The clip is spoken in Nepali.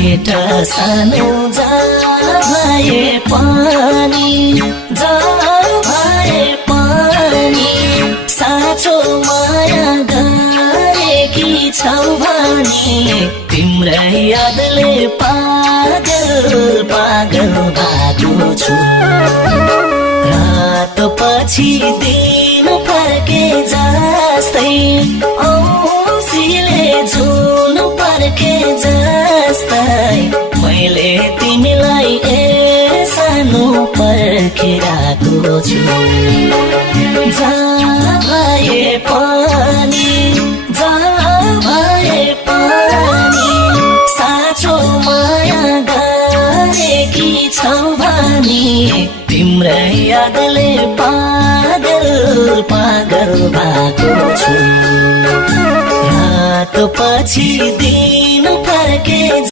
भेट सानो जहाँ भए पनि साँचो माया गरेकी छौ भने तिम्रै यादले पागल पागल भएको छु। रात पछि दिन फर्के जस्तै औँसीले झुल फर्के जस्तै मैले तिमीलाई सानो पर्खिरहेको छु। जहाँ भए पनि साँचो माया गरेकी छौ भने तिम्रै यादले पागल पागल भएको छु। रात पछि दिन फर्के